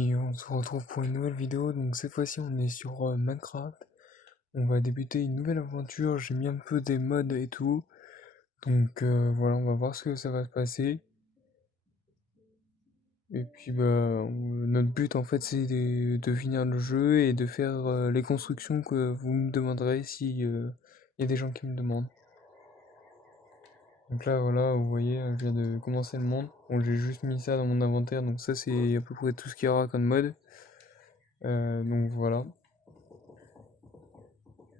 Et on se retrouve pour une nouvelle vidéo, donc cette fois-ci on est sur Minecraft. On va débuter une nouvelle aventure, j'ai mis un peu des mods et tout. Donc voilà, on va voir ce que ça va se passer. Et puis notre but en fait c'est de finir le jeu et de faire les constructions que vous me demanderez si y a des gens qui me demandent. Donc là voilà, vous voyez, je viens de commencer le monde. Bon, j'ai juste mis ça dans mon inventaire, donc ça c'est à peu près tout ce qu'il y aura comme mode. Donc voilà.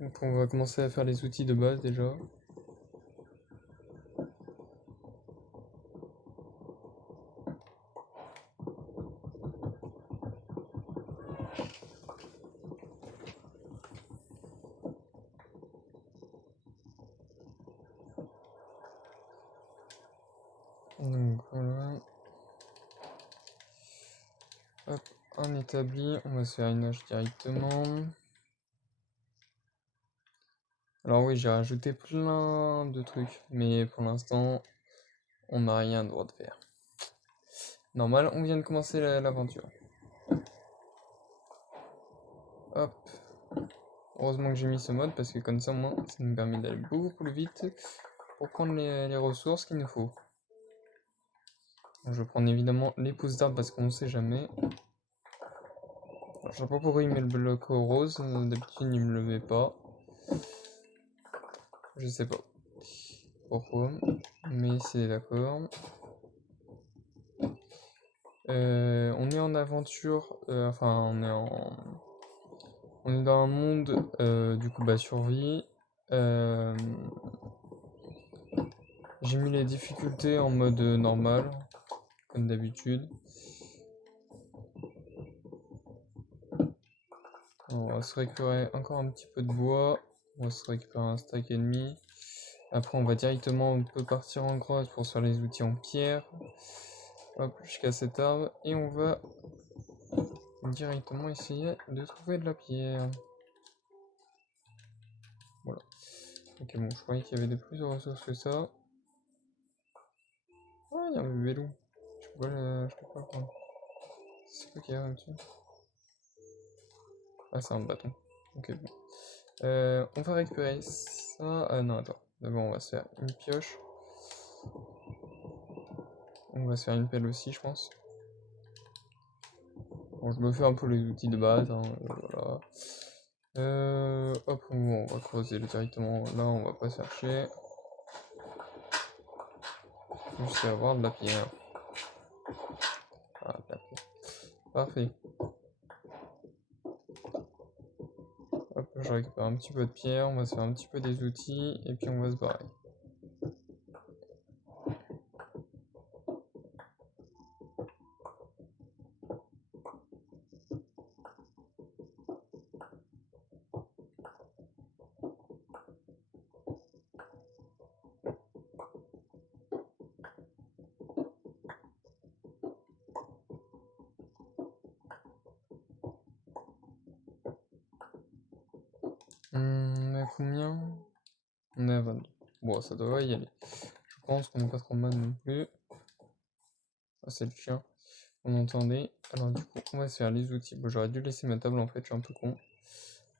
Donc on va commencer à faire les outils de base déjà. Donc voilà. Hop, un établi, on va se faire une hache directement. Alors oui, j'ai rajouté plein de trucs, mais pour l'instant, on n'a rien le droit de faire. Normal, on vient de commencer l'aventure. Hop. Heureusement que j'ai mis ce mode parce que comme ça, moi, ça nous permet d'aller beaucoup plus vite pour prendre les ressources qu'il nous faut. Je vais prendre évidemment les pousses d'arbres parce qu'on ne sait jamais. Alors, je sais pas pourquoi il met le bloc rose, d'habitude il me le met pas. Je sais pas pourquoi, mais c'est d'accord. On est en aventure, enfin on est dans un monde du coup survie. J'ai mis les difficultés en mode normal, comme d'habitude. On va se récupérer encore un petit peu de bois. On va se récupérer un stack et demi. Après on va directement, on peut partir en grotte pour se faire les outils en pierre. Hop, jusqu'à cet arbre. Et on va directement essayer de trouver de la pierre. Voilà. Ok, bon, je croyais qu'il y avait plus de ressources que ça. Oh, il y a un bébé loup. Je peux pas le prendre. C'est quoi qu'il y a là-dessus? Ah, c'est un bâton. Ok, bon. On va récupérer ça. Ah non, attends. D'abord, on va se faire une pioche. On va se faire une pelle aussi, je pense. Bon, je me fais un peu les outils de base. Hein, voilà. Hop, on va creuser directement. Là, on va pas chercher. Juste avoir de la pierre. Ah, de la pierre. Parfait. Hop, je récupère un petit peu de pierre. On va se faire un petit peu des outils. Et puis, on va se barrer. On a combien? On est à 22. Bon, ça devrait y aller. Je pense qu'on n'est pas trop mal non plus. Ah, c'est le chien. On entendait. Alors du coup, on va se faire les outils. Bon, j'aurais dû laisser ma table en fait, je suis un peu con.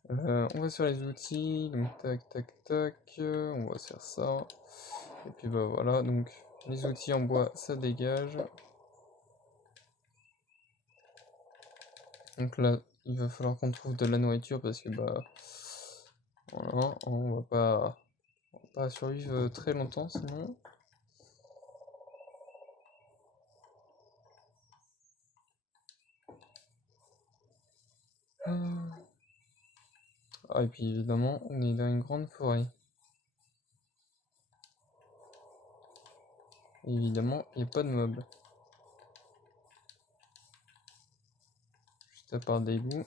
On va se faire les outils. Donc tac, tac, tac. On va se faire ça. Et puis bah voilà, donc les outils en bois, ça dégage. Donc là, il va falloir qu'on trouve de la nourriture parce que bah voilà, on va pas survivre très longtemps sinon. Ah, et puis évidemment, on est dans une grande forêt. Et évidemment, il n'y a pas de mobs. Juste à part des loups.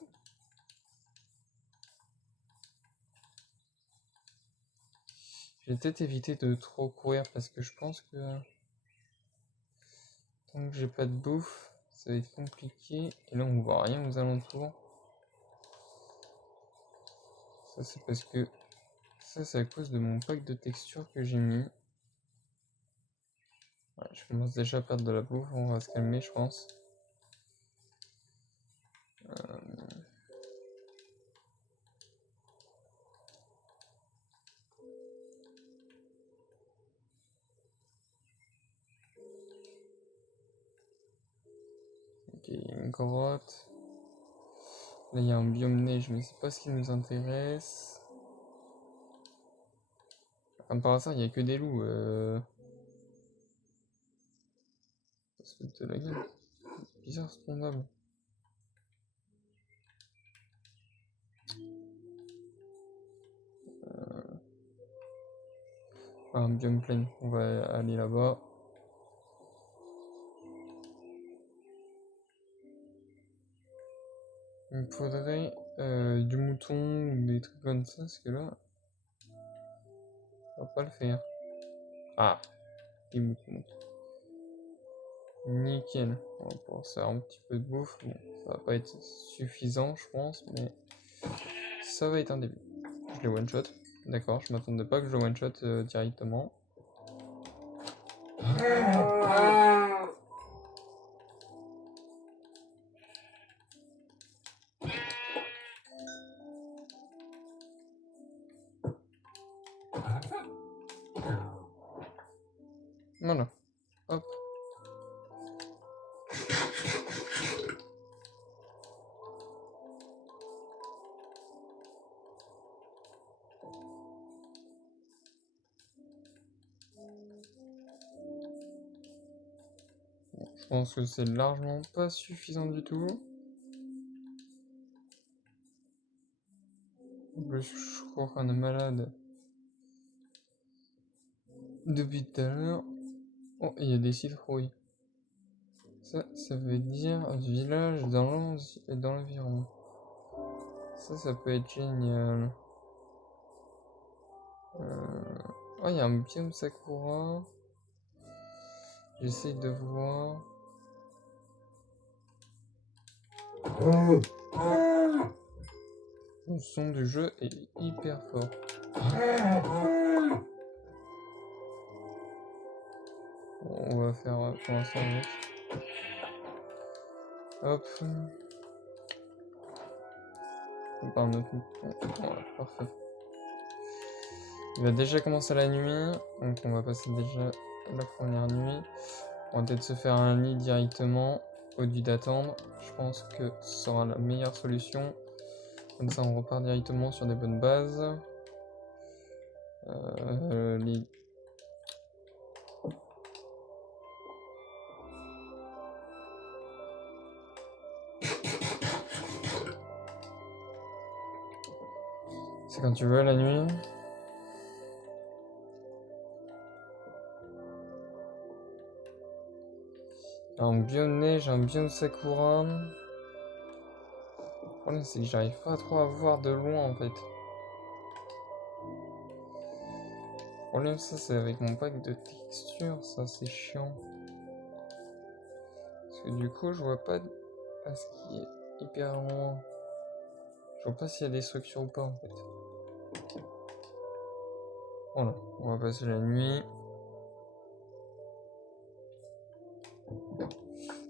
Je vais peut-être éviter de trop courir parce que je pense que tant que j'ai pas de bouffe, ça va être compliqué. Et là, on voit rien aux alentours. Ça, c'est parce que ça, c'est à cause de mon pack de textures que j'ai mis. Ouais, je commence déjà à perdre de la bouffe. On va se calmer, je pense. Ok, une grotte. Là, il y a un biome neige, mais c'est pas ce qui nous intéresse. Comme par hasard, il n'y a que des loups. Ça se fout de la gueule. Bizarre ce tombable. Un biome plein. On va aller là-bas. Il me faudrait du mouton ou des trucs comme ça, parce que là, on va pas le faire. Ah, des moutons. Nickel. On va pouvoir se faire un petit peu de bouffe. Bon, ça va pas être suffisant, je pense, mais ça va être un début. Je l'ai one shot. D'accord, je m'attendais pas que je le one shot directement. Voilà. Hop. Je pense que c'est largement pas suffisant du tout. Je crois qu'on est malade depuis tout à l'heure. Oh, il y a des citrouilles. Ça veut dire village dans l'environ. Ça peut être génial. Oh, il y a un biome Sakura. J'essaye de voir. Le son du jeu est hyper fort. On va faire pour l'instant avec. Hop. Pas un autre mouton. Voilà, parfait. Il va déjà commencer la nuit, donc on va passer déjà la première nuit. On va peut-être se faire un nid directement au lieu d'attendre. Je pense que ce sera la meilleure solution. Comme ça, on repart directement sur des bonnes bases. Les... C'est quand tu veux la nuit. Un biome neige, un biome sakura. Le problème c'est que j'arrive pas trop à voir de loin en fait. Le problème c'est avec mon pack de textures, ça c'est chiant. Parce que du coup je vois pas ce qui est hyper loin. Je vois pas s'il y a des structures ou pas en fait. Voilà, on va passer la nuit.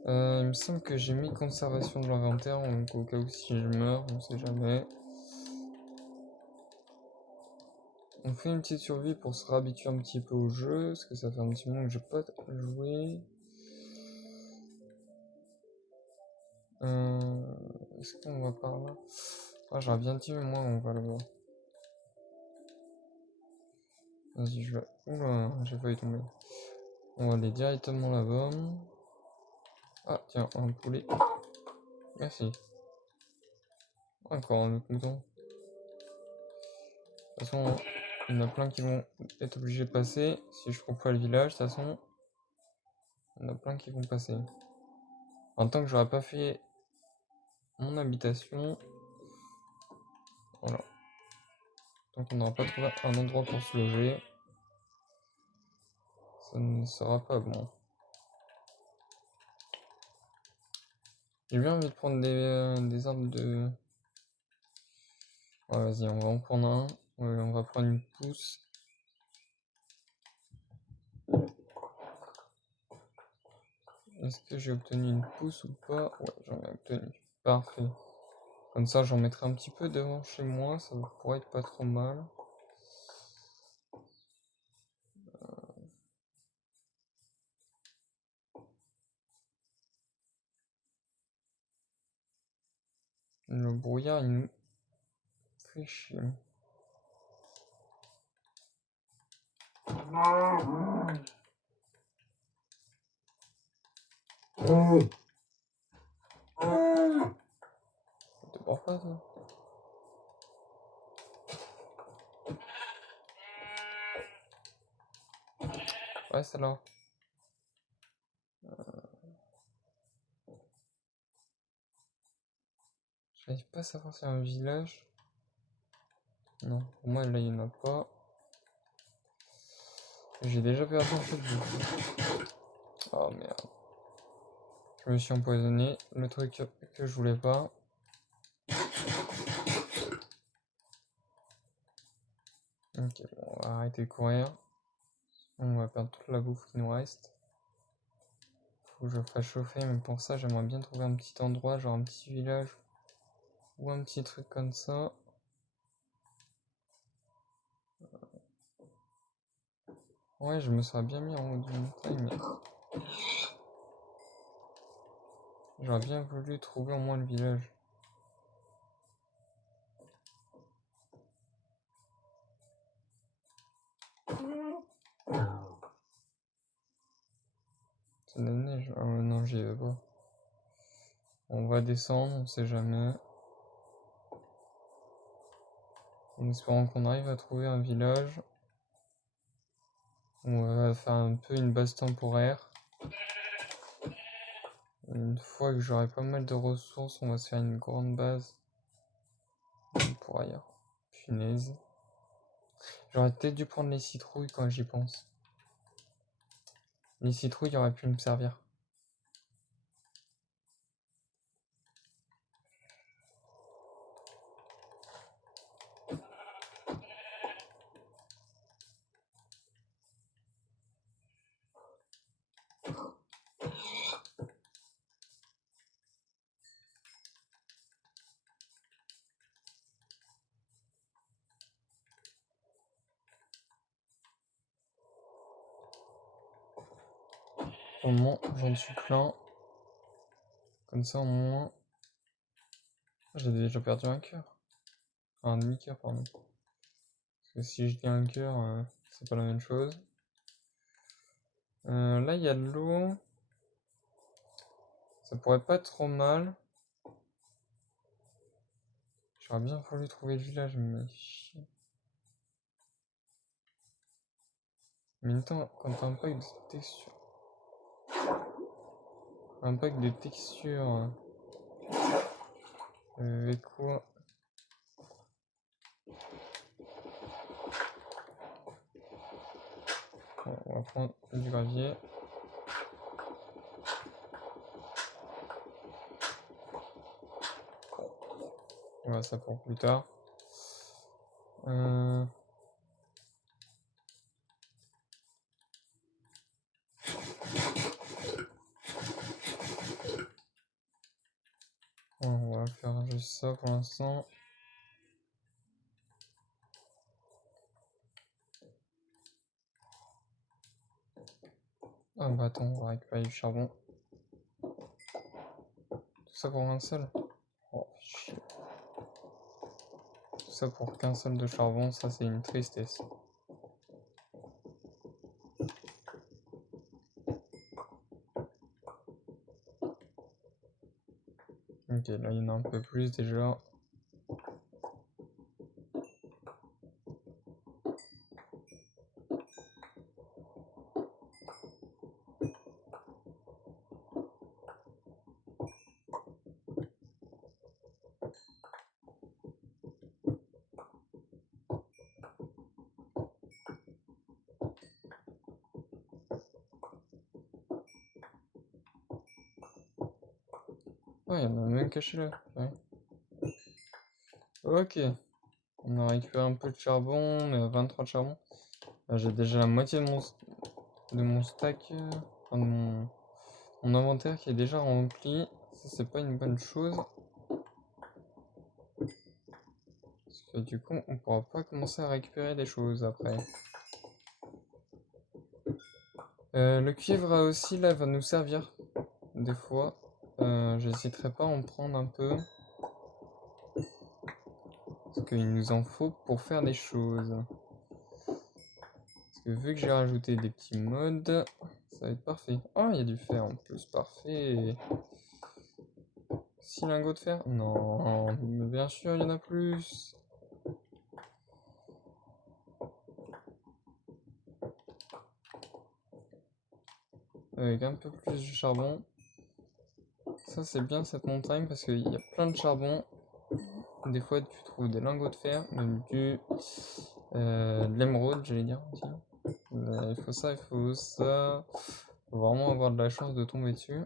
Il me semble que j'ai mis conservation de l'inventaire, donc au cas où si je meurs, on sait jamais. On fait une petite survie pour se réhabituer un petit peu au jeu, parce que ça fait un petit moment que j'ai pas joué. Est-ce qu'on va par là? Ah, j'aurais bien dit, mais moi on va là-bas. Vas-y, je vais. Oula, j'ai failli tomber. On va aller directement là-bas. Ah, tiens, un poulet. Merci. Encore un autre mouton. De toute façon, il y en a plein qui vont être obligés de passer. Si je coupe pas le village, de toute façon, il y en a plein qui vont passer. En tant que j'aurais pas fait mon habitation, voilà. Tant qu'on n'aura pas trouvé un endroit pour se loger, ça ne sera pas bon. J'ai bien envie de prendre des arbres de... Ouais, vas-y, on va en prendre un. Ouais, on va prendre une pousse. Est-ce que j'ai obtenu une pousse ou pas? Ouais, j'en ai obtenu. Parfait. Comme ça, j'en mettrai un petit peu devant chez moi, ça pourrait être pas trop mal. Le brouillard, il nous fait chier. T'es pas ça? Ouais, c'est là. J'arrive pas à savoir si c'est un village. Non, pour moi là il n'y en a pas. J'ai déjà perdu un peu de bouffe. Oh merde. Je me suis empoisonné. Le truc que je voulais pas. Ok, bon, on va arrêter de courir. On va perdre toute la bouffe qui nous reste. Faut que je fasse chauffer, mais pour ça j'aimerais bien trouver un petit endroit, genre un petit village. Ou un petit truc comme ça. Ouais, je me serais bien mis en haut d'une montagne, mais j'aurais bien voulu trouver au moins le village. C'est de la neige. Ah ouais, non, j'y vais pas. On va descendre, on sait jamais. En espérant qu'on arrive à trouver un village. On va faire un peu une base temporaire. Une fois que j'aurai pas mal de ressources, on va se faire une grande base. Pour ailleurs. Punaise. J'aurais peut-être dû prendre les citrouilles quand j'y pense. Les citrouilles auraient pu me servir. Au moins, j'en suis plein. Comme ça, au moins, j'ai déjà perdu un cœur. Un demi-cœur, pardon. Parce que si je dis un cœur, c'est pas la même chose. Là, il y a de l'eau. Ça pourrait pas être trop mal. J'aurais bien voulu trouver le village, mais chier. Mais en même temps, quand t'as un pack de textures. Un pack de textures. Avec quoi? Bon, on va prendre du gravier. On va ça pour plus tard. On va faire juste ça pour l'instant. Ah bah attends, on va récupérer du charbon. Tout ça pour un seul. Oh chier. Tout ça pour qu'un seul de charbon, ça c'est une tristesse. Ok, là il y en a un peu plus déjà. Ouais, il y en a même caché là. Ouais. Ok. On a récupéré un peu de charbon, on est à 23 de charbon. Là, j'ai déjà la moitié de mon stack, enfin de mon inventaire qui est déjà rempli. Ça c'est pas une bonne chose. Parce que du coup, on pourra pas commencer à récupérer des choses après. Le cuivre aussi, là, va nous servir. Des fois. J'hésiterai pas à en prendre un peu. Parce qu'il nous en faut pour faire des choses. Parce que vu que j'ai rajouté des petits modes, ça va être parfait. Oh, il y a du fer en plus, parfait. 6 lingots de fer? Non, mais bien sûr, il y en a plus. Avec un peu plus de charbon. Ça, c'est bien cette montagne parce qu'il y a plein de charbon. Des fois, tu trouves des lingots de fer, de l'émeraude, j'allais dire aussi. Il faut ça, il faut ça. Faut vraiment avoir de la chance de tomber dessus.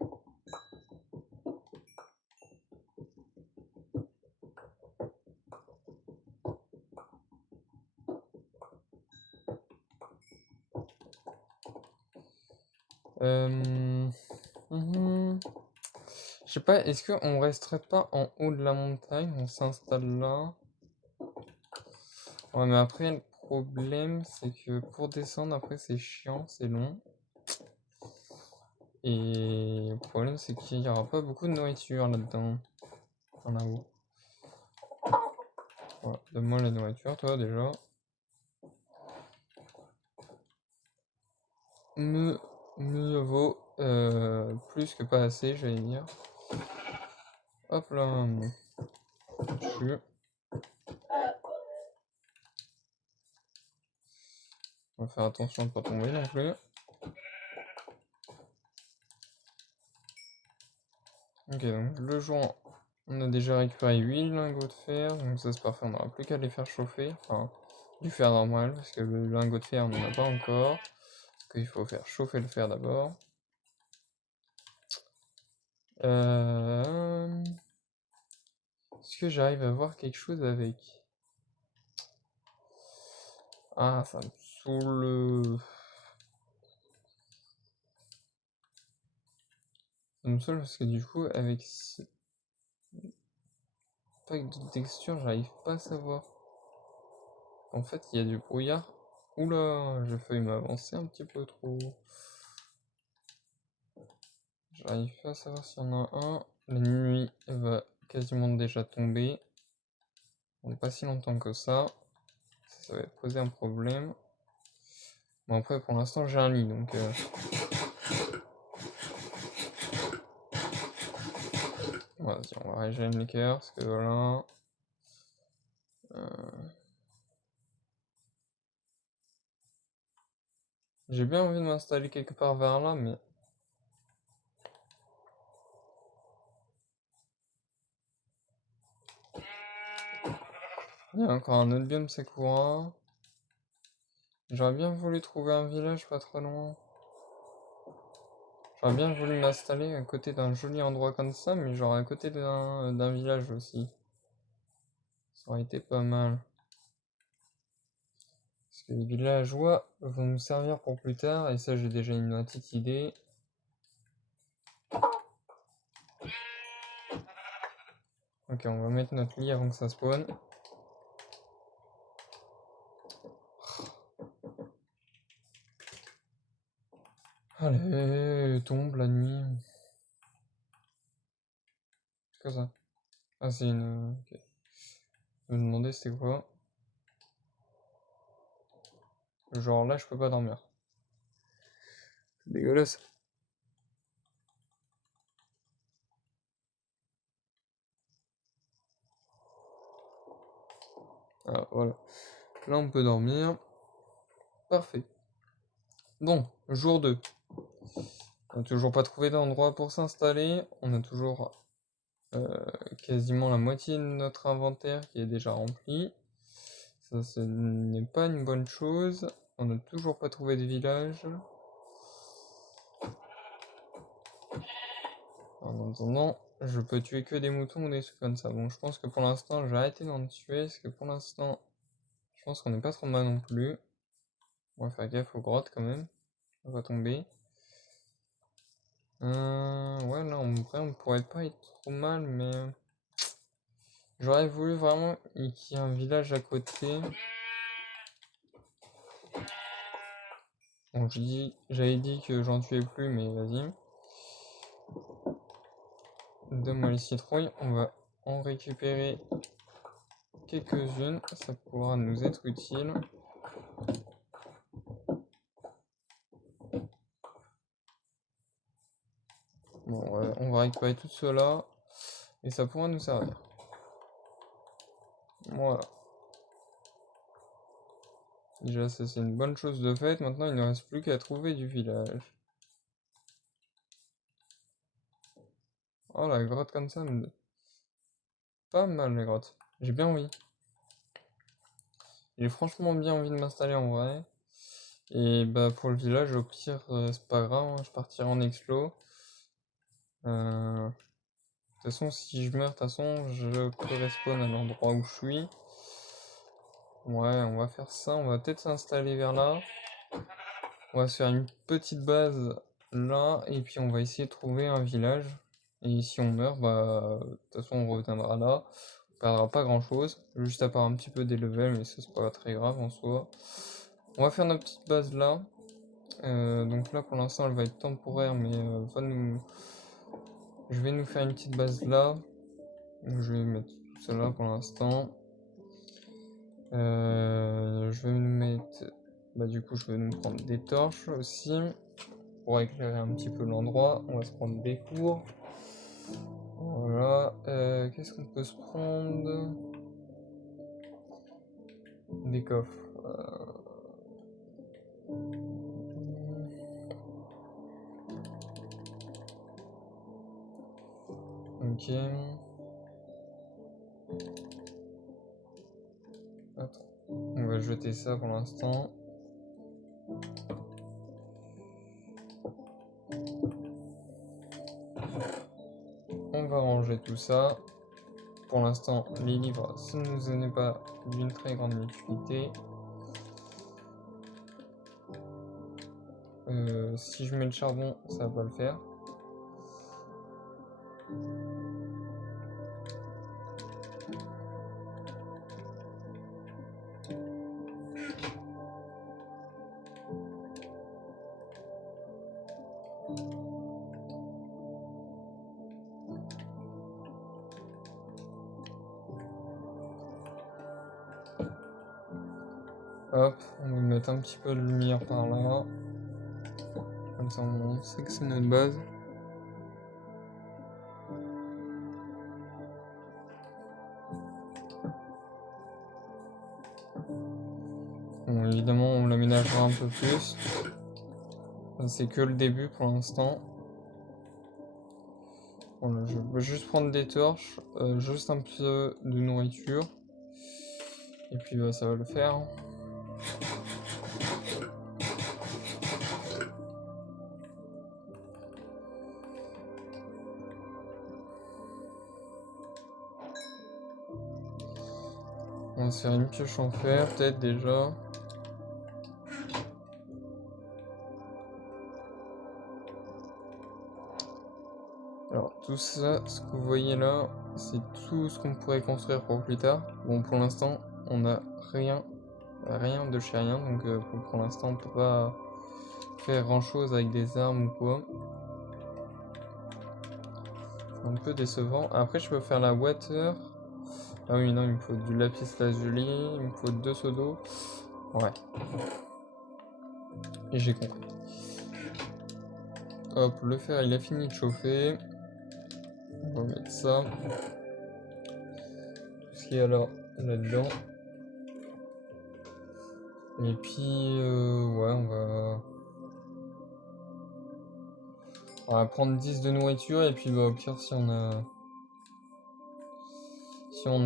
Je sais pas, est-ce qu'on resterait pas en haut de la montagne? On s'installe là. Ouais, mais après, le problème, c'est que pour descendre, après, c'est chiant, c'est long. Et le problème, c'est qu'il n'y aura pas beaucoup de nourriture là-dedans. En haut. Voilà, donne-moi la nourriture, toi, déjà. Mieux vaut plus que pas assez, j'allais dire. Hop là. Chut. On va faire attention de ne pas tomber non plus. Ok, donc le joint, on a déjà récupéré 8 lingots de fer, donc ça c'est parfait, on n'aura plus qu'à les faire chauffer. Enfin, du fer normal, parce que le lingot de fer on n'en a pas encore. Parce qu'il faut faire chauffer le fer d'abord. Est-ce que j'arrive à voir quelque chose avec? Ah, ça me saoule. Ça me saoule parce que du coup, avec ce pack de texture, j'arrive pas à savoir. En fait, il y a du brouillard. Oula, j'ai failli m'avancer un petit peu trop. J'arrive pas à savoir s'il y en a un. La nuit va quasiment déjà tomber. Bon, pas si longtemps que ça. Ça va poser un problème. Bon, après, pour l'instant, j'ai un lit, donc... Vas-y, on va régénérer les cœurs, parce que voilà... J'ai bien envie de m'installer quelque part vers là, mais... Il y a encore un autre biome Sakura. J'aurais bien voulu trouver un village pas trop loin. J'aurais bien voulu m'installer à côté d'un joli endroit comme ça, mais genre à côté d'un village aussi. Ça aurait été pas mal. Parce que les villageois vont nous servir pour plus tard, et ça j'ai déjà une petite idée. Ok, on va mettre notre lit avant que ça spawn. Allez, tombe la nuit. C'est quoi ça? Ah, c'est une... Ok. Je me demandais c'était quoi. Genre là, je peux pas dormir. C'est dégueulasse. Ah, voilà. Là, on peut dormir. Parfait. Bon, jour 2. On n'a toujours pas trouvé d'endroit pour s'installer. On a toujours quasiment la moitié de notre inventaire qui est déjà rempli. Ça, ce n'est pas une bonne chose. On n'a toujours pas trouvé de village. En attendant, je peux tuer que des moutons ou des trucs comme ça. Bon, je pense que pour l'instant, je vais arrêter d'en tuer. Parce que pour l'instant, je pense qu'on n'est pas trop mal non plus. On va faire gaffe aux grottes quand même. On va tomber. Ouais, là, en vrai, on pourrait pas être trop mal, mais... J'aurais voulu vraiment qu'il y ait un village à côté. Bon, j'avais dit que j'en tuais plus, mais vas-y. Donne-moi les citrouilles. On va en récupérer quelques-unes. Ça pourra nous être utile. Bon, on va récupérer tout cela. Et ça pourra nous servir. Voilà. Déjà, ça c'est une bonne chose de fait. Maintenant, il ne reste plus qu'à trouver du village. Oh, la grotte comme ça, pas mal la grotte. J'ai bien envie. J'ai franchement bien envie de m'installer en vrai. Et bah pour le village, au pire, c'est pas grave, hein, je partirai en explo. De toute façon, si je meurs, de toute façon, je peux respawn à l'endroit où je suis. Ouais, on va faire ça. On va peut-être s'installer vers là. On va se faire une petite base là. Et puis on va essayer de trouver un village. Et si on meurt, bah de toute façon, on reviendra là. On perdra pas grand-chose. Juste à part un petit peu des levels, mais ça, c'est pas très grave en soi. On va faire notre petite base là. Donc là, pour l'instant, elle va être temporaire, mais je vais nous faire une petite base là. Je vais mettre tout ça là pour l'instant. Je vais nous mettre... Bah du coup, je vais nous prendre des torches aussi. Pour éclairer un petit peu l'endroit. On va se prendre des fours. Voilà. Qu'est-ce qu'on peut se prendre? Des coffres. Ok. Attends. On va jeter ça pour l'instant. On va ranger tout ça. Pour l'instant, les livres, ça ne nous est pas d'une très grande utilité. Si je mets le charbon, ça va pas le faire. Hop, on va mettre un petit peu de lumière par là. Comme ça, on sait que c'est notre base. Bon, évidemment, on l'aménagera un peu plus. C'est que le début pour l'instant. Voilà, je vais juste prendre des torches, juste un peu de nourriture. Et puis bah, ça va le faire. On va se faire une pioche en fer, peut-être déjà. Alors tout ça, ce que vous voyez là, c'est tout ce qu'on pourrait construire pour plus tard. Bon, pour l'instant, on n'a rien de chez rien, donc pour l'instant, on peut pas faire grand chose avec des armes ou quoi. C'est un peu décevant. Après, je peux faire la water. Ah oui, non, il me faut du lapis lazuli, il me faut 2 seaux d'eau. Ouais. Et j'ai compris. Hop, le fer, il a fini de chauffer. On va mettre ça. Tout ce qu'il y a là-dedans. Et puis, ouais, on va prendre 10 de nourriture. Et puis, bah, au pire, si on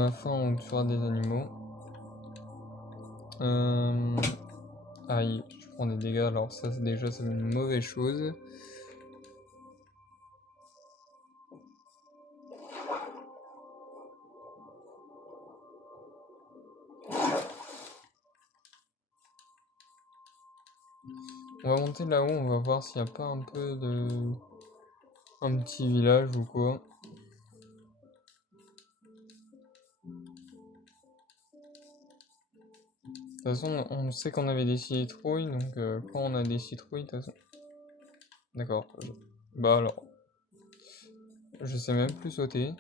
a faim, on tuera des animaux. Aïe, je prends des dégâts. Alors, ça, déjà, c'est une mauvaise chose. On va monter là-haut, on va voir s'il n'y a pas un peu de... un petit village ou quoi. toute façon, on sait qu'on avait des citrouilles, donc quand on a des citrouilles, de toute façon... D'accord. Bah alors... Je sais même plus sauter.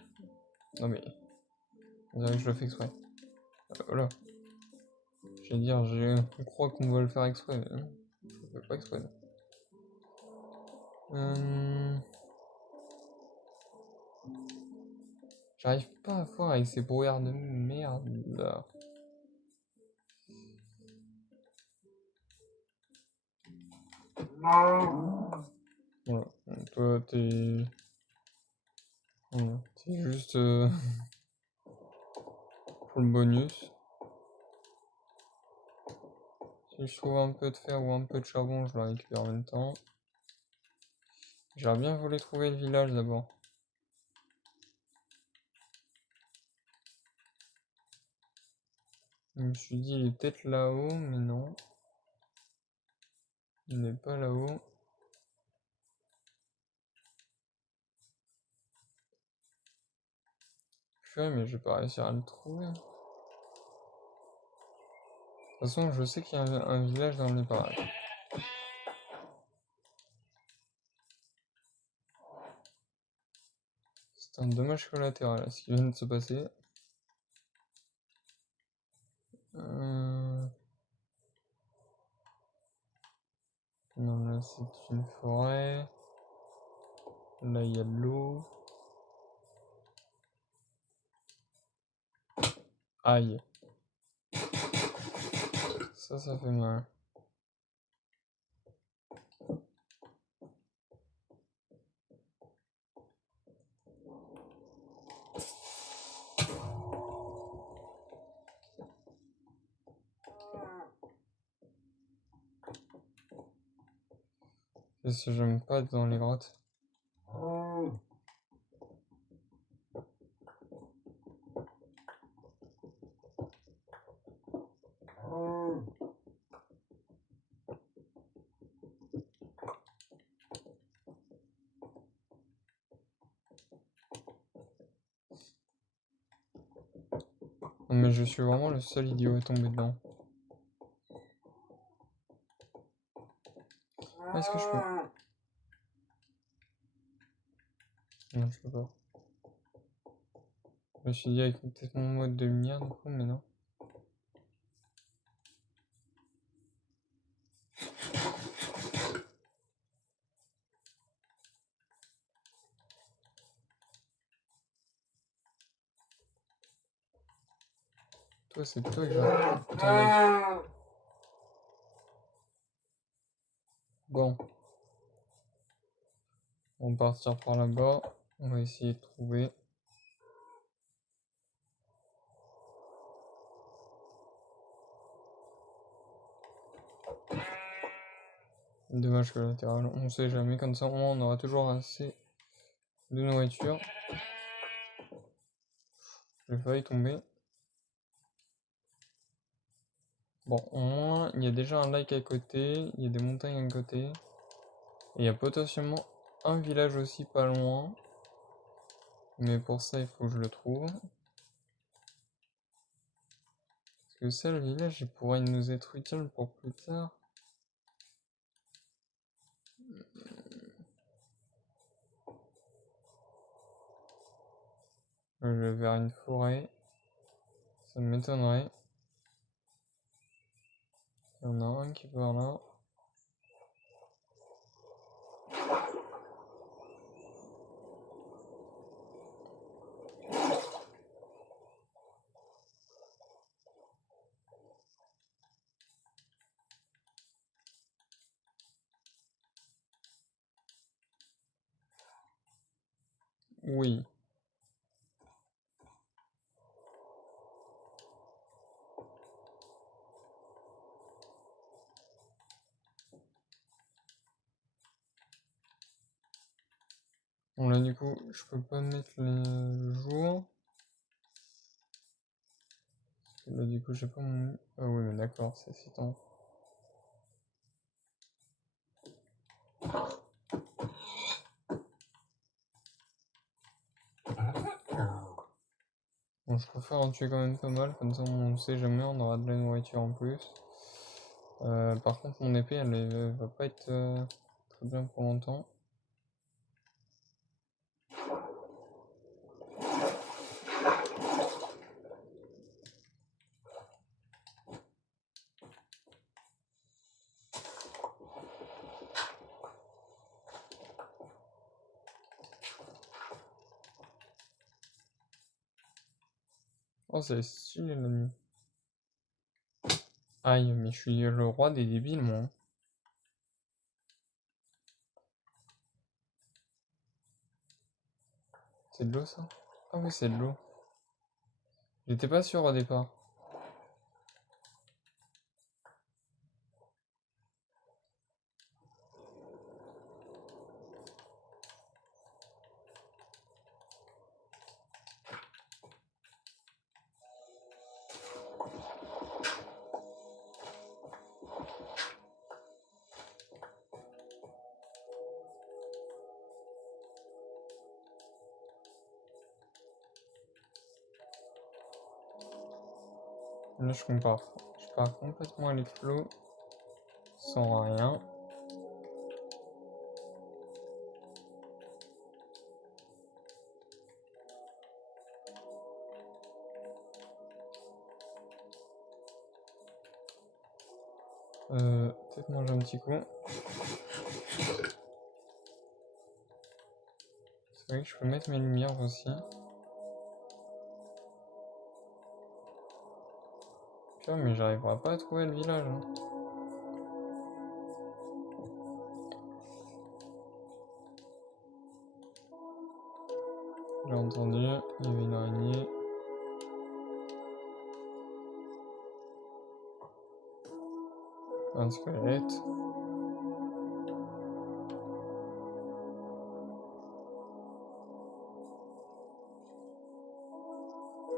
Non mais... On dirait que je le fais exprès. Voilà. J'allais dire, on croit qu'on va le faire exprès, mais non. Je le fais pas exprès. J'arrive pas à voir avec ces brouillards de merde là. Voilà. Donc, toi, t'es... Voilà. T'es juste pour le bonus. Si je trouve un peu de fer ou un peu de charbon, je le récupère en même temps. J'aurais bien voulu trouver le village d'abord. Je me suis dit, il est peut-être là-haut, mais non. Il n'est pas là-haut. Purée, mais je vais pas réussir à le trouver. De toute façon, je sais qu'il y a un village dans les parages. C'est un dommage collatéral à ce qui vient de se passer. Non, là c'est une forêt. Là il y a de l'eau. Aïe. Ça fait mal. Parce que j'aime pas être dans les grottes. Non, mais je suis vraiment le seul idiot à tomber dedans. Est-ce que je peux... Non, je peux pas. Je me suis dit avec peut-être mon mode de lumière du coup, mais non. Toi, c'est toi que j'ai... Attendez. Bon. On va partir par là-bas. On va essayer de trouver. Dommage collatéral. On sait jamais, comme ça on aura toujours assez de nourriture. J'ai failli tomber. Bon, au moins, il y a déjà un lac à côté, il y a des montagnes à côté. Et il y a potentiellement un village aussi pas loin. Mais pour ça, il faut que je le trouve. Parce que ça, le village, il pourrait nous être utile pour plus tard. Je vais vers une forêt. Ça m'étonnerait. Il y en a un qui part là. Oui. Bon là du coup, je peux pas mettre les jours. Parce que là du coup, j'ai pas mon... Ah oui, mais d'accord, c'est 6 ans. Bon, je préfère en tuer quand même pas mal, comme ça on sait jamais, on aura de la nourriture en plus. Par contre, mon épée, elle va pas être très bien pour longtemps. Oh, c'est stylé la nuit. Aïe, mais je suis le roi des débiles, moi. C'est de l'eau, ça? Ah oui, c'est de l'eau. J'étais pas sûr au départ. Là, je compare. Je pars complètement à l'éclos, sans rien. Peut-être manger un petit coup. C'est vrai que je peux mettre mes lumières aussi. Putain, mais j'arriverai pas à trouver le village. Hein. J'ai entendu, il y avait une araignée. Un squelette.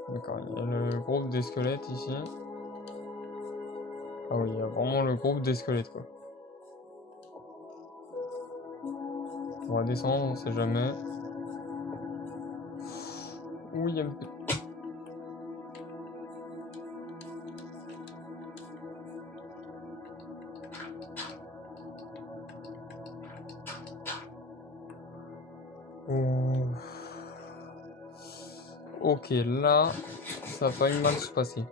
D'accord, il y a le groupe des squelettes ici. Ah oui, il y a vraiment le groupe des squelettes quoi. On va descendre, on sait jamais. Ouh, il y a une petite... Ouh. Ok, là, ça va pas mal se passer.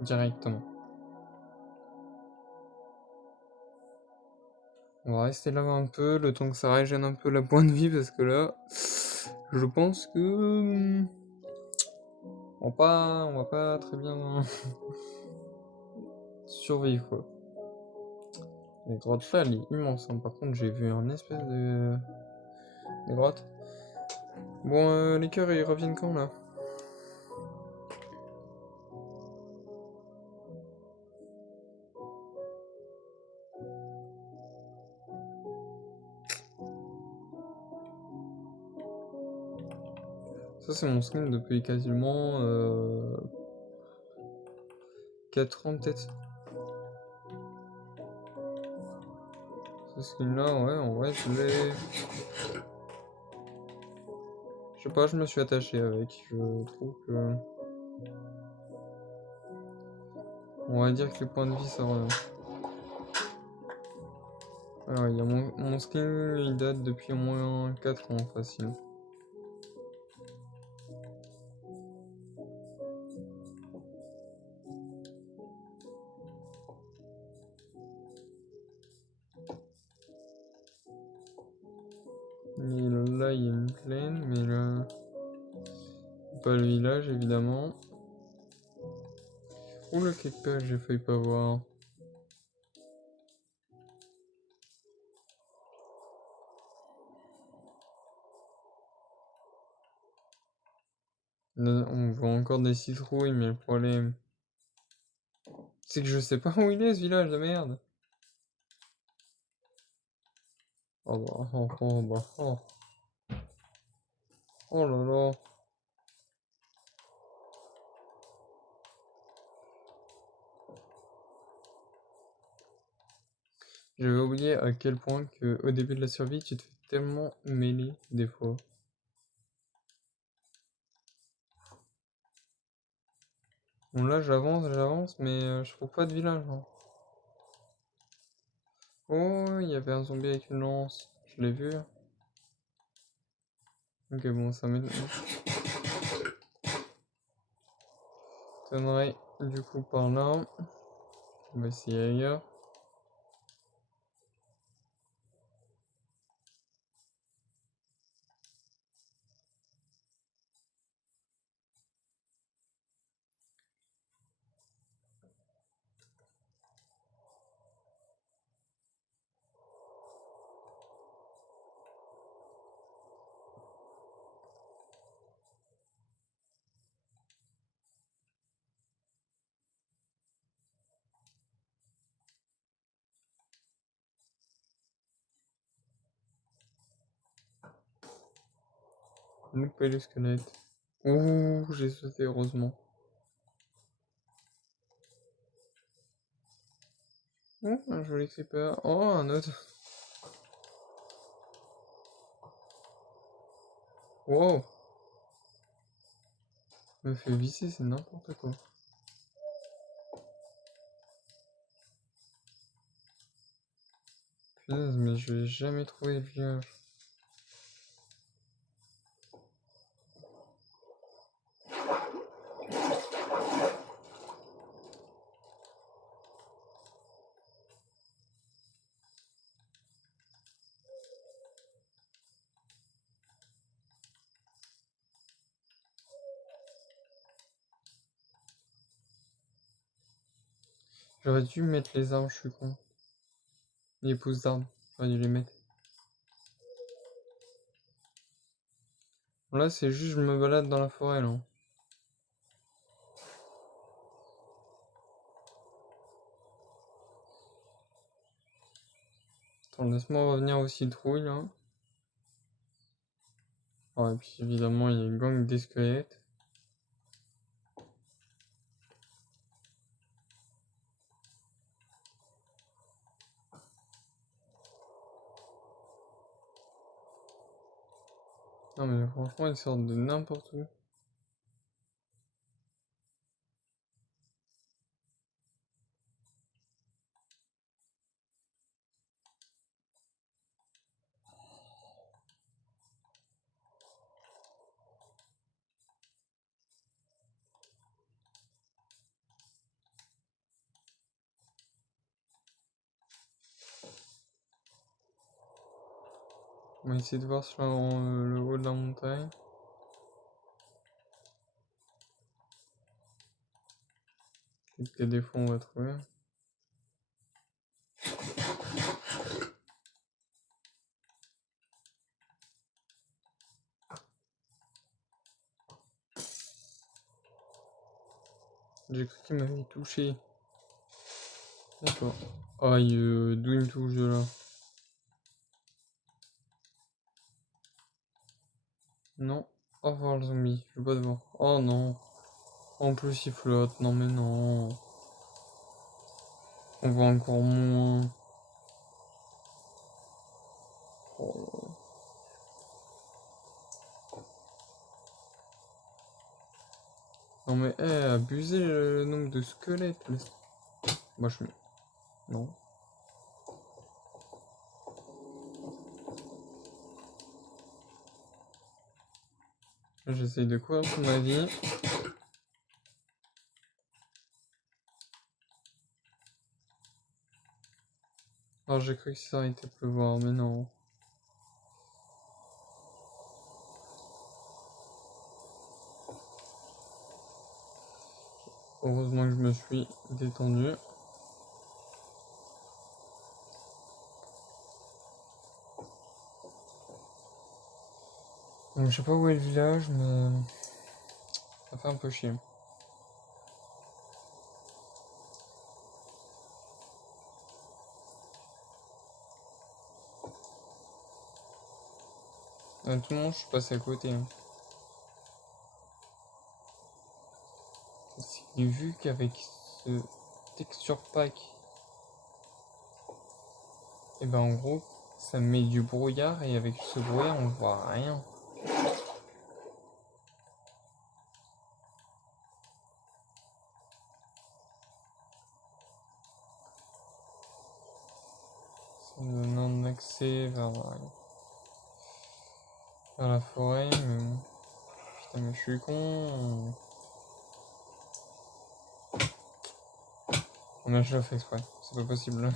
Directement. On va rester là un peu, le temps que ça régène un peu la pointe de vie, parce que là, je pense que... on va pas très bien survivre, quoi. Les grottes là, elle est immense, hein. Par contre, j'ai vu un espèce de grotte. Bon, les cœurs, ils reviennent quand, là? Ça, c'est mon skin depuis quasiment 4 ans, peut-être. Ce skin-là, ouais, en vrai, je l'ai... Je sais pas, je me suis attaché avec. Je trouve que... On va dire que les points de vie, ça revient. Alors, il y a mon skin, il date depuis au moins 4 ans, facile. Et là, il y a une plaine, mais là... Pas le village, évidemment. Ouh, le creeper, j'ai failli pas voir. Là, on voit encore des citrouilles, mais le problème... C'est que je sais pas où il est, ce village de merde. Oh bah, oh bah, oh. Oh là là. J'avais oublié à quel point que au début de la survie, tu te fais tellement mêler des fois. Bon là j'avance, mais je trouve pas de village. Hein. Oh, il y avait un zombie avec une lance. Je l'ai vu. Ok, bon, ça m'étonnerait du coup par là. On va essayer ailleurs. Loupé le squelette. Ouh, j'ai sauté heureusement. Oh, un joli creeper. Oh, un autre. Wow. Me fait visser, c'est n'importe quoi. Punaise, mais je vais jamais trouver le village. J'aurais dû mettre les armes, je suis con. Les pousses d'armes, j'aurais dû les mettre. Là, c'est juste, je me balade dans la forêt, là. Attends, laisse-moi revenir aussi trouille, là. Ah, et puis évidemment, il y a une gang des squelettes. Non, mais franchement, ils sortent de n'importe où. On va essayer de voir sur le haut de la montagne. Peut-être que des fois, on va trouver. J'ai cru qu'il m'avait touché. D'accord. Aïe, d'où il me touche de là? Non. Au revoir le zombie, je veux pas te voir. Oh non. En plus il flotte, non mais non. On voit encore moins. Oh. Non mais abusez le nombre de squelettes. Moi je... Non. J'essaye de courir pour ma vie. Alors j'ai cru que ça arrêtait de pleuvoir, mais non. Heureusement que je me suis détendu. Donc je sais pas où est le village, mais ça fait un peu chier. Tout le monde, je suis passé à côté. Hein. J'ai vu qu'avec ce texture pack, et ben en gros, ça met du brouillard et avec ce brouillard, on voit rien. remonter vers la forêt, mais bon. Putain, mais je suis con. On a fait exprès, c'est pas possible.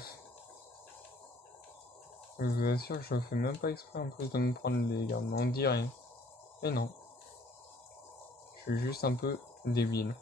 Je vous assure que je fais même pas exprès en plus de me prendre les gardes, on dirait. Et non. Je suis juste un peu débile.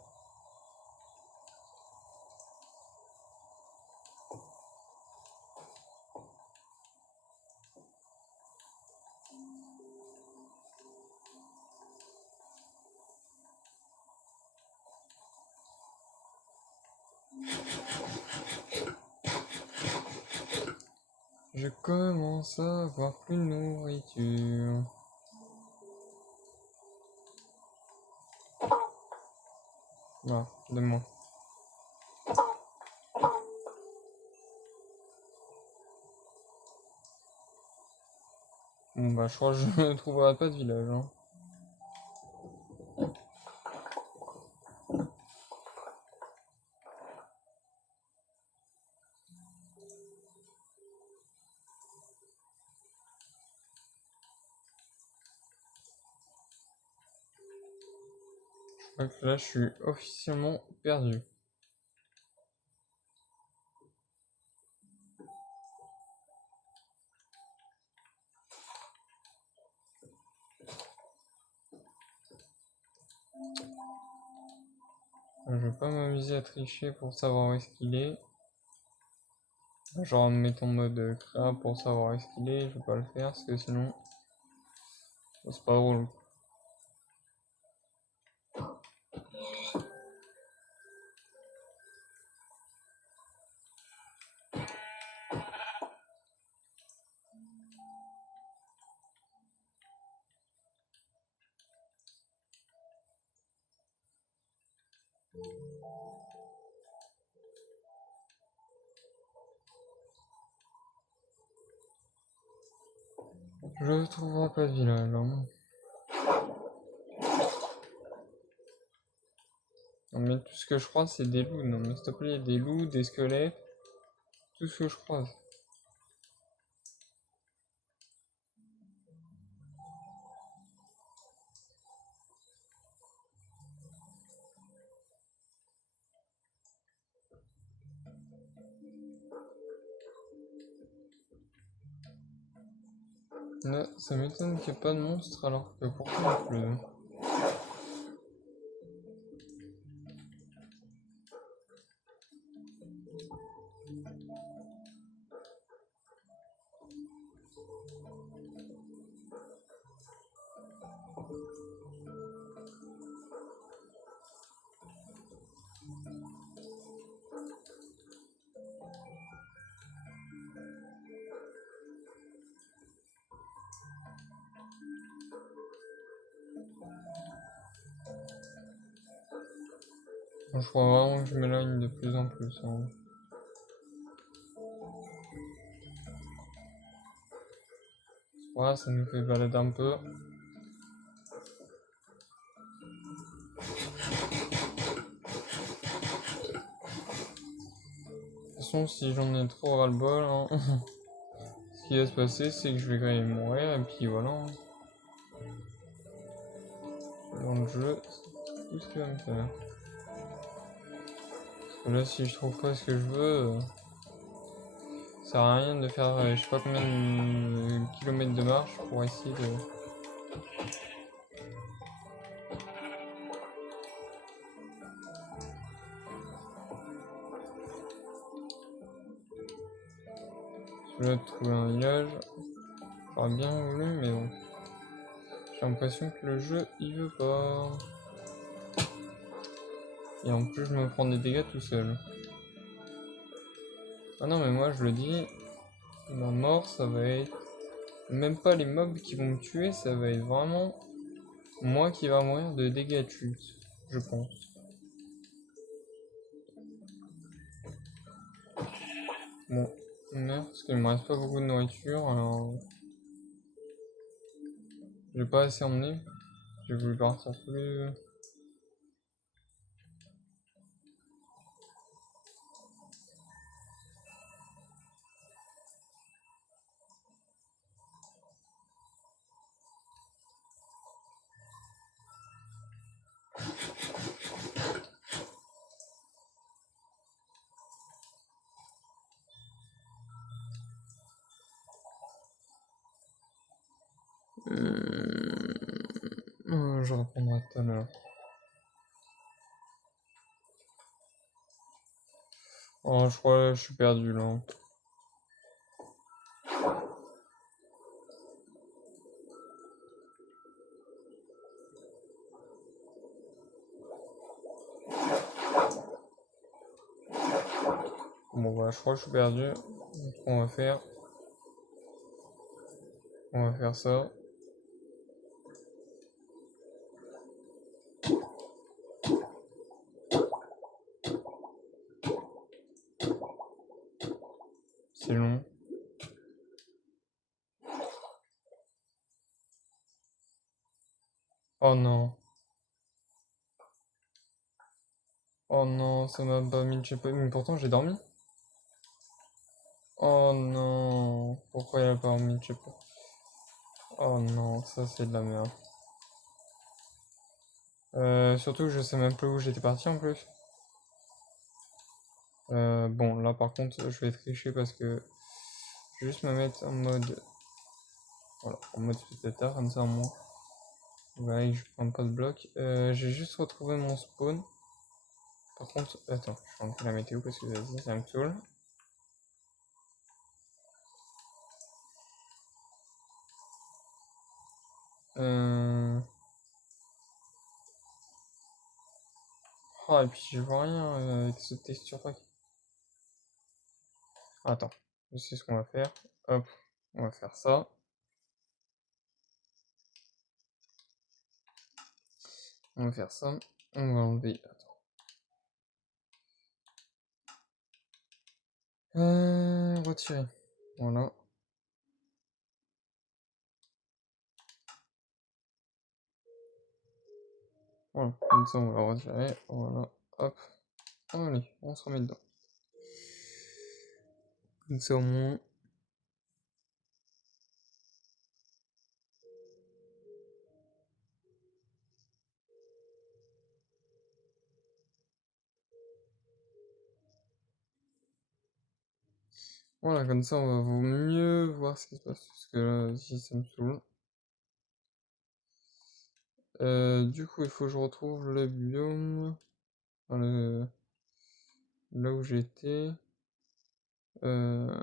Je commence à avoir plus de nourriture. Voilà, donne-moi. Bon bah je crois que je ne trouverai pas de village. Hein. Je crois que là je suis officiellement perdu. Je vais pas m'amuser à tricher pour savoir où est-ce qu'il est. Genre mettre en mode créa pour savoir où est-ce qu'il est, je vais pas le faire parce que sinon c'est pas drôle. Je trouverai pas de village. Hein. Non mais tout ce que je croise c'est des loups. Non mais s'il te plaît, des loups, des squelettes, tout ce que je croise. Là, ça m'étonne qu'il n'y ait pas de monstre alors que pourtant il pleut. Je crois vraiment que je m'éloigne de plus en plus. Hein. Voilà, ça nous fait balader un peu. De toute façon, si j'en ai trop ras-le-bol, hein, ce qui va se passer, c'est que je vais quand même mourir et puis voilà. Hein. Dans le jeu, c'est tout ce qu'il va me faire. Parce que là, si je trouve pas ce que je veux, ça sert à rien de faire je sais pas combien de kilomètres de marche pour essayer de. Je vais trouver un village. J'aurais bien voulu, mais bon. J'ai l'impression que le jeu il veut pas. Et en plus, je me prends des dégâts tout seul. Ah non, mais moi je le dis, ma mort ça va être. Même pas les mobs qui vont me tuer, ça va être vraiment moi qui va mourir de dégâts de chute, je pense. Bon, merde, parce qu'il me reste pas beaucoup de nourriture, alors. J'ai pas assez emmené. J'ai voulu partir plus. Je répondrai tout à l'heure. Oh, je crois que je suis perdu là. Bon, bah, je crois que je suis perdu. Donc, on va faire ça. C'est long. Oh non. Oh non, ça m'a pas mis le checkpoint. Mais pourtant, j'ai dormi. Oh non. Pourquoi il a pas mis le checkpoint? Oh non, ça c'est de la merde. Surtout que je sais même plus où j'étais parti en plus. Bon, là par contre, je vais tricher parce que je vais juste me mettre en mode. Voilà, en mode spectateur, comme ça au moins. Voilà, je prends pas de bloc. J'ai juste retrouvé mon spawn. Par contre, attends, je vais rentrer la météo parce que vas-y, ça me saoule. Ah, et puis je vois rien avec ce texture pack. Attends, je sais ce qu'on va faire. Hop, on va faire ça. On va faire ça. On va enlever. Attends. Retirer. Voilà. Voilà. Comme ça, on va retirer. Voilà. Hop. Allez, on se remet dedans. Comme ça, au moins. Voilà, comme ça, on va vaut mieux voir ce qui se passe. Parce que là, si ça me saoule. Du coup, il faut que je retrouve le biome. Enfin, là où j'étais. Euh...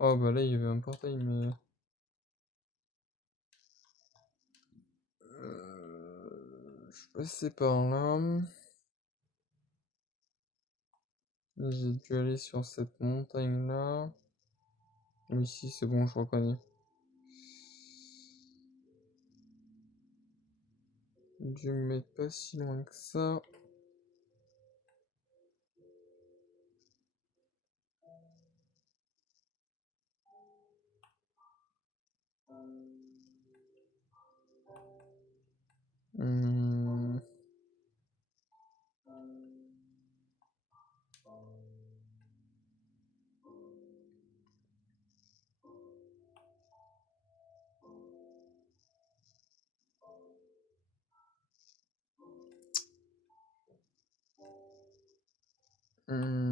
Oh bah là il y avait un portail mais... Je passais par là. J'ai dû aller sur cette montagne là. Oui si c'est bon je reconnais. J'ai dû me mettre pas si loin que ça. Hum,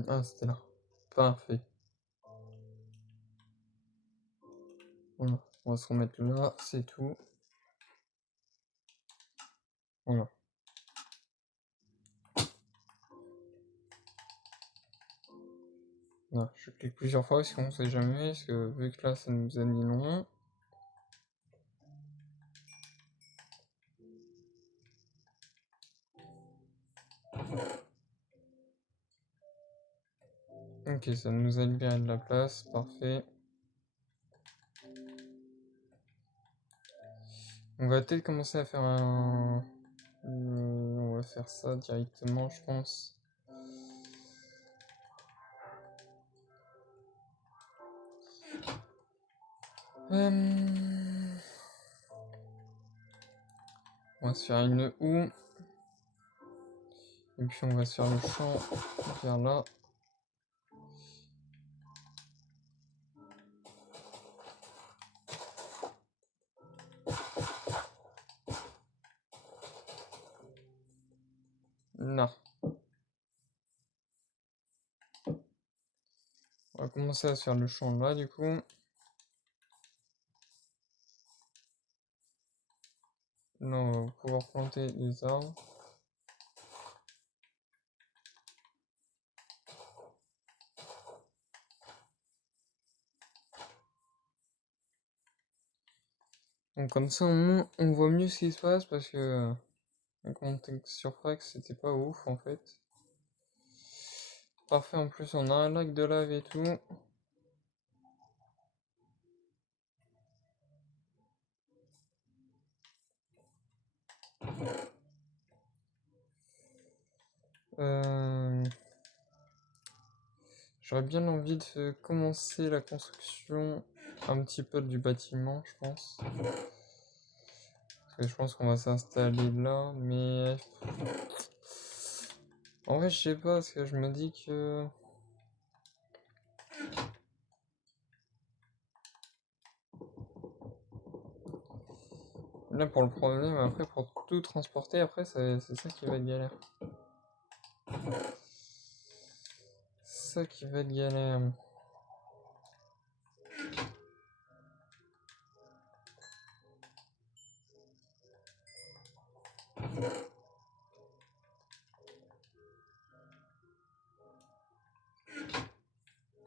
Ah c'était là. Parfait. Voilà. On va se remettre là, c'est tout. Voilà. Voilà. Je clique plusieurs fois parce qu'on sait jamais. Parce que vu que là ça nous a mis long. Ok, ça nous a libéré de la place, parfait. On va peut-être commencer à faire un... on va faire ça directement, je pense. On va se faire une houe. Et puis on va se faire le champ vers là. Là. On va commencer à se faire le champ là du coup. Là on va pouvoir planter des arbres. Donc comme ça au moins on voit mieux ce qui se passe parce que avec mon texture pack c'était pas ouf en fait. Parfait, en plus on a un lac de lave et tout. J'aurais bien envie de commencer la construction un petit peu du bâtiment, je pense. Parce que je pense qu'on va s'installer là, mais... En vrai, je sais pas, parce que je me dis que... Là, pour le problème, après, pour tout transporter, après, c'est ça qui va être galère. C'est ça qui va être galère.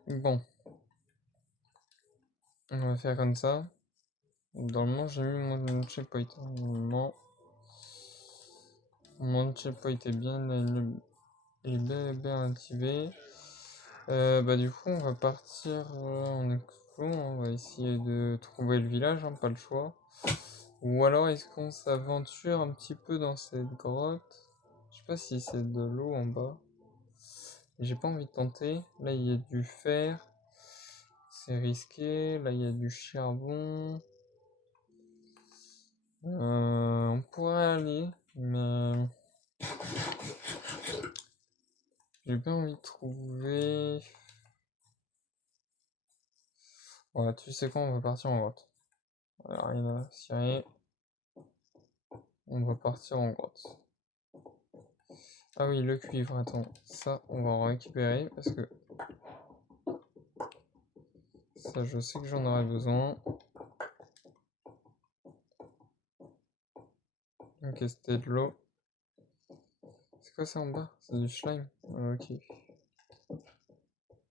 Bon. On va faire comme ça. Normalement, j'ai mis mon checkpoint. Normalement, mon checkpoint est bien activé. Bah du coup, on va partir en explo. On va essayer de trouver le village, hein, pas le choix. Ou alors, est-ce qu'on s'aventure un petit peu dans cette grotte? Je sais pas si c'est de l'eau en bas. J'ai pas envie de tenter. Là, il y a du fer. C'est risqué. Là, il y a du charbon. On pourrait aller, mais j'ai bien envie de trouver. Ouais, tu sais quoi, on va partir en grotte. Alors, il a cirer. On va partir en grotte. Ah oui, le cuivre, attends. Ça, on va en récupérer parce que ça, je sais que j'en aurai besoin. Ok, c'était de l'eau. C'est quoi ça en bas? C'est du slime. Ok.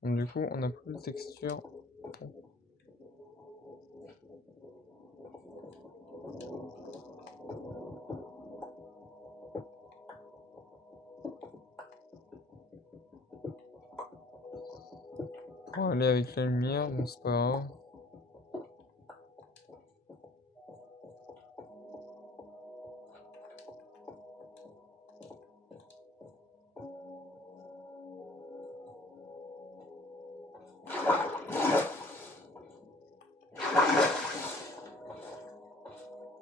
Donc, du coup, on a plus de texture. On va aller avec la lumière, bon, c'est pas grave.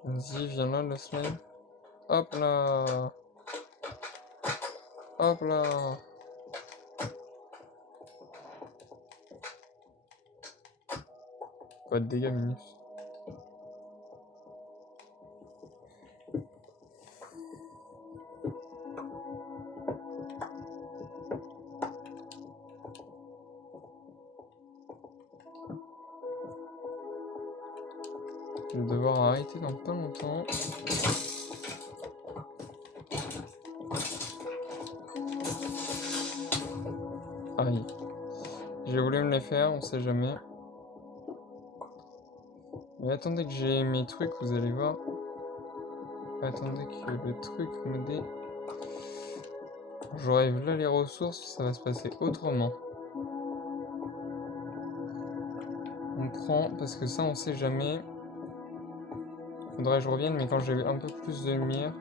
Vas-y, viens là, le slime. Hop là! Hop là! Pas de dégâts, minus. Je vais devoir arrêter dans pas longtemps. Aïe. J'ai voulu me les faire, on sait jamais. Mais attendez que j'ai mes trucs, vous allez voir. Attendez que le truc me dé... J'aurai là les ressources, ça va se passer autrement. On prend, parce que ça on sait jamais. Faudrait que je revienne, mais quand j'ai un peu plus de lumière.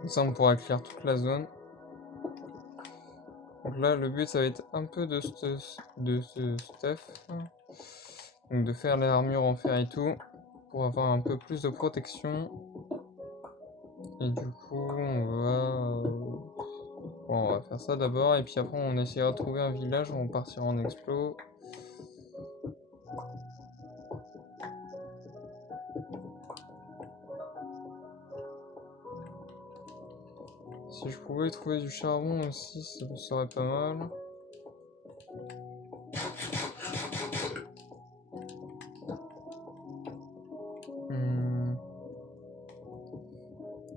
Comme ça on pourra éclairer toute la zone. Donc là le but ça va être un peu de ce stuff. Donc de faire l'armure en fer et tout. Pour avoir un peu plus de protection. Et du coup on va faire ça d'abord. Et puis après on essaiera de trouver un village. On partira en explo. Si je pouvais trouver du charbon aussi, ça serait pas mal.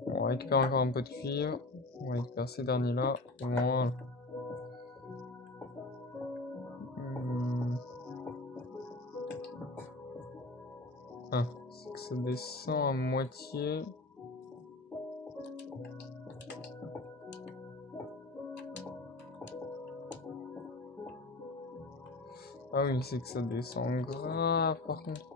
On récupère encore un peu de cuivre. On récupère ces derniers là. Voilà. Ah, c'est que ça descend à moitié. Ah oui, c'est que ça descend grave par contre.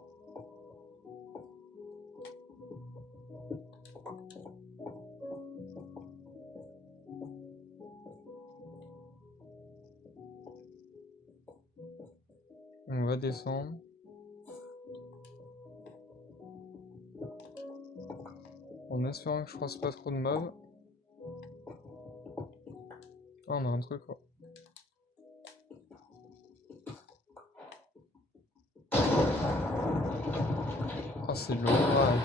On va descendre. En espérant que je fasse pas trop de mobs. Ah, on a un truc quoi. Ah, c'est de l'orage.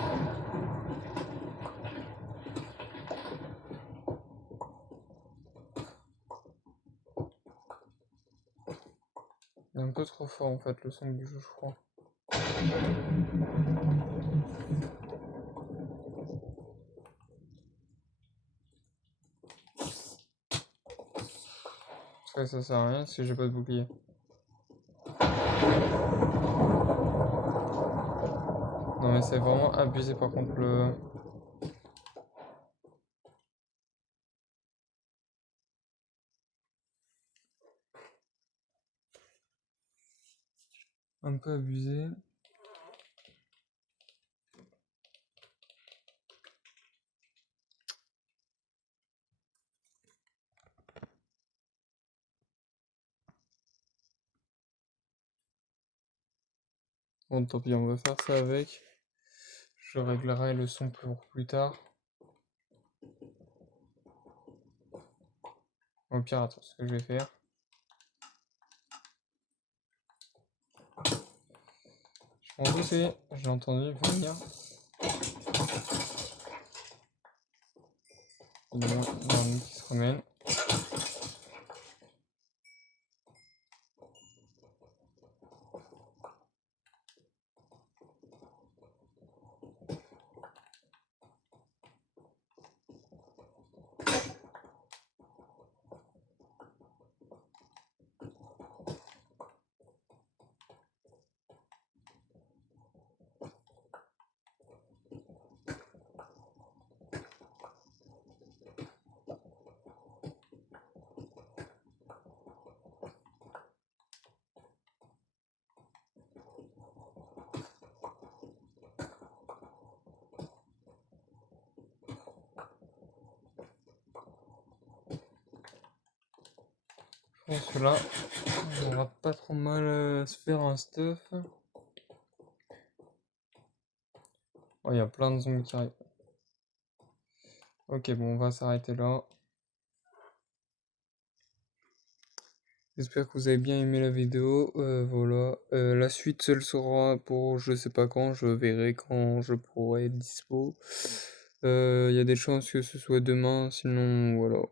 Il est un peu trop fort en fait le son du jeu, je crois. Parce que ça sert à rien si j'ai pas de bouclier. Non mais c'est vraiment abusé par contre le... Un peu abusé. Bon tant pis, on va faire ça avec. Je réglerai le son pour plus tard. Au pire, attends, ce que je vais faire. Je pense que c'est... J'ai entendu venir. Il y a un qui se promène. Je pense que là, on aura pas trop mal à se faire un stuff. Oh, il y a plein de zombies qui arrivent. Ok, bon, on va s'arrêter là. J'espère que vous avez bien aimé la vidéo. Voilà. La suite, elle sera pour je sais pas quand. Je verrai quand je pourrai être dispo. Il y a des chances que ce soit demain. Sinon, voilà.